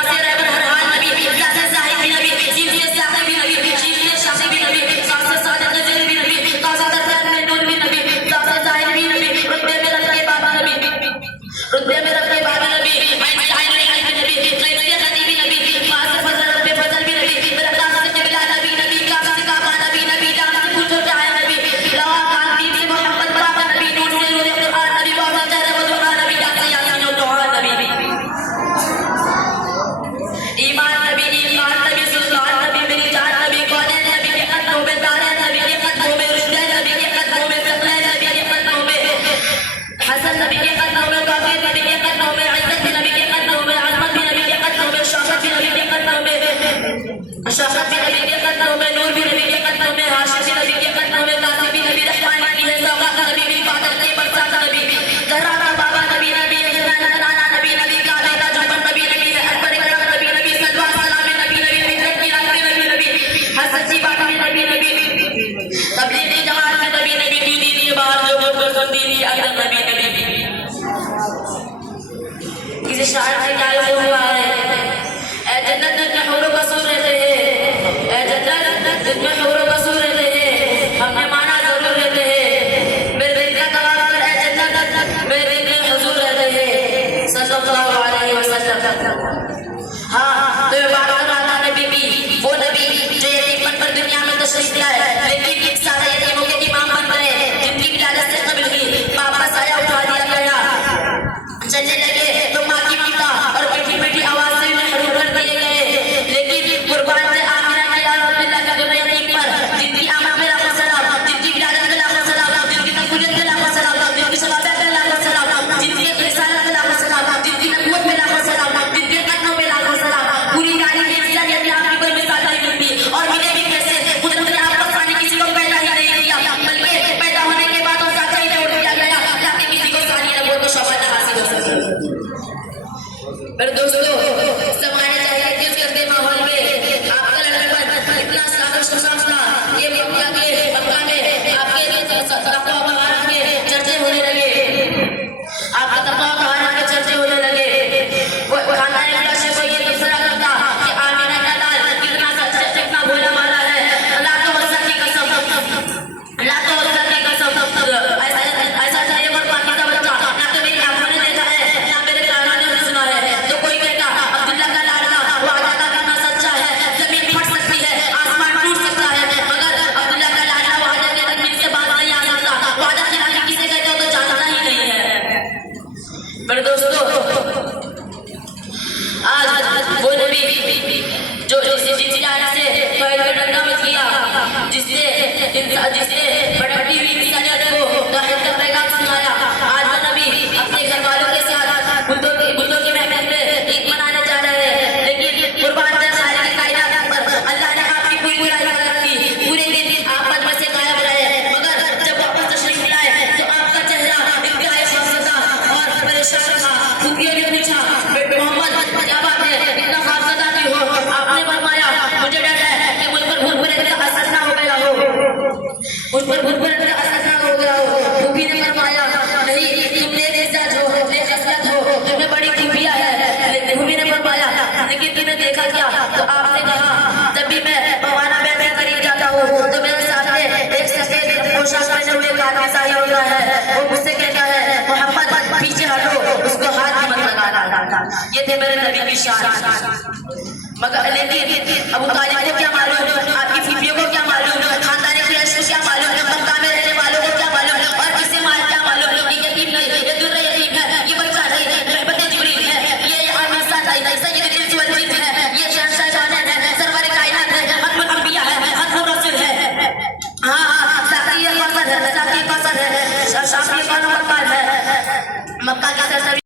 नासिर है हर हाल नबी, जासे जाहिद भी नबी, जीव से साक़ी भी नबी, जीव से शाफ़ी भी नबी, सासे सादिक़ नज़ीर भी नबी, ताज़ा दरफ़ैन में नूर भी नबी, जासे जाहिद भी नबी, रुतबे में रब के बाद नबी, रुतबे में रब के बाद नबी, आइन से आइन में आइन नबी, ग़ैब से ग़नी भी नबी, फ़ाज़ से फ़ज़ल रब पे फ़ज़ल भी नबी, मेरा काज़ से क़िबला नबी नबी, काफ़ से काबा नबी नबी, लाम से पूछो चाहे नबी, लवा कान दीन से मोहम्मद बराबर नबी, नूर से नूर क़ुरआन नबी, बाज़ा चेहरे वो दुआ नबी, यासे यासीन और दुआ नबी, ईमान नबी, सुल्तान नबी, मेरी जान नबी, कौनैन नबी के कदमों में, तारे नबी के कदमों में, रुश्दैन नबी के कदमों में, सकलैन नबी के कदमों में, हसन नबी के कदमों में, काफ़िर नबी के कदमों में, इज़्ज़त नबी के कदमों में, अज़मत भी नबी के कदमों में, शौकत भी नबी के कदमों में, शौकत भी नबी के कदमों में, नूर भी नबी के कदमों में, हाशिम भी नबी के कदमों में, कासिम भी नबी रहमानी की है सौगात नबी, मेरी बादल की बरसात नबी, ज़हरा का बाबा नबी नबी, हसनैन का नाना नबी नबी, काले का जुम्मन नबी नबी, अकबर का नबी नबी, सलवा सलाम नबी नबी, फितरत की राह नबी नबी, हर सच्ची बात में नबी नबी, तबलीगी जमात में नबी नबी, दीनी बात जो मुझको दीनी अंदर नबी नबी। किसी शायर ने क्या हुआ है, ऐ जन्नत जिसमें हूर व कसूर रहते हैं, ऐ जन्नत जिसमें हूर व कसूर रहते हैं, हमें माना जरूर रहते हैं, मेरे दिल का तवाब कर ऐ जन्नत, मेरे दिल में हुजूर रहते हैं सल्लल्लाहु अलैहि वसल्लम। हाँ, तो ये बात कर रहा था नबी की, वो नबी जो यतीमपन पर दुनिया में तशरीफ लाए, लेकिन सारे यतीमों के इमाम बन गए, जिनकी विलादत से कबल हुई, वापस आया, उठा दिया गया, चलने लगे तो माँ की ममता और मीठी मीठी आवाज से महरूम कर दिए गए, लेकिन कुर्बान से आमिना के अल्हम्दुलिल्लाह के दोनों यतीम पर जिनकी आमद में लाखों सलाम, जिनकी विलादत में लाखों सलाम, जिनकी तकबीरत में लाखों सलाम, जिनकी शहादत में लाखों सलाम, जिनकी रिसालत में लाखों सलाम, जिनकी नबूवत में लाखों सलाम, जिनके कदमों में लाखों सलाम, पूरी तारीफ इंसानियत में आपकी कोई मिसाल नहीं मिलती, और मिले भी कैसे, कुदरत ने आप पर सानी किसी को पैदा ही नहीं किया, बल्कि पैदा होने के बाद उस साचा ही छोड़ दिया गया, ताकि किसी को सानी नबूवत को शफाअत हासिल हो सके। पर दोस्तों, ज़माने चाहिए कि उसके माहौल में आपका लड़कपन इतना सादा शुशान था, ये मक्का में आपके तक़वा बहार के चर्चे होने लगे, आपका तक़वा बहार के चर्चे होने लगे, वो खाना एक लाशे को ये तबसरा करता कि आमिना का लाल कितना सच्चा कितना भोला भाला है, अल्लाह तो वज़्ज़ा की कसम, अल्लाह तो वज़्ज़ा की कसम, ऐसा चाहिए पर पाकी का बच्चा, ना तो मेरी आंखों ने देखा है, ना मेरे कानों ने सुना है, तो कोई कहता अब्दुल्ला का लाडला वादा का कितना सच्चा है, जमीन फट सकती है, आसमान टूट सकता है, मगर अब्दुल्ला का लाडला वादा के तकमील से बात नहीं आ सकता, वादा खिलाने किसे कहते हो तो जानना ही नहीं है। पर दोस्तों, आज वो नबी जो जिसकी आयत से फैल कर डंडा मच गया, जिससे बढ़ती हुई इंसानियत को तौहीद का पैगाम सुनाया, आज वो नबी अपने घर वालों के साथ बुतों की महफिल में ईद मनाने जा रहे हैं, लेकिन कुर्बान जाए खालिक कायनात पर अल्लाह ने आपकी पूरी हिफाजत रखी, पूरे दिन आप मजमे से गायब रहे, मगर जब वापस तशरीफ लाए तो आपका चेहरा इंतहाई खौफजदा और परेशान था। खुदियों ने पूछा, मोहम्मद क्या बात है, इतना खौफजदा क्यों हो? आपने फरमाया, मुझे डर है कि मुझ पर भूत प्रेत का असर ना हो गया हो, मुझ पर भूत प्रेत का असर ना हो गया हो। खूबी ने फरमाया, नहीं, तुम नेक-ए-मिजाज हो, नेक-ए-खसलत हो, तुम्हें बड़ी खूबियां है। खूबी ने फरमाया, लेकिन तुमने देखा क्या? तो आपने कहा, जब भी मैं भवाना बैठ के करीब जाता हूँ तो मेरे सामने एक सफेद पोशाक पहने हुए एक आदमी ज़ाहिर होता है, वो मुझसे कहता है, मोहम्मद पीछे हटो, उसको हाथ भी मत लगाना। ये थे मेरे नबी की शान। मगर लेकिन अबू तालिब को क्या मालूम, आपकी फीफियों को क्या मालूम, खानदानी कुरैश को क्या मालूम, मक्का में रहने वालों को क्या मालूम, और किसे माल क्या मालूम, ये यतीम नहीं, ये दुर्रा यतीम है, ये बच्चा नहीं, रहमत जिब्रील है, ये आमिसा नहीं, सय्यद इंस वल जिन्न है, ये शहंशाह कायनात है, सरवर कायनात है, खत्मुल अंबिया है, खत्मुर रसूल है। हाँ, साकी कौसर है, शाफी कौन मक्का है, मक्का के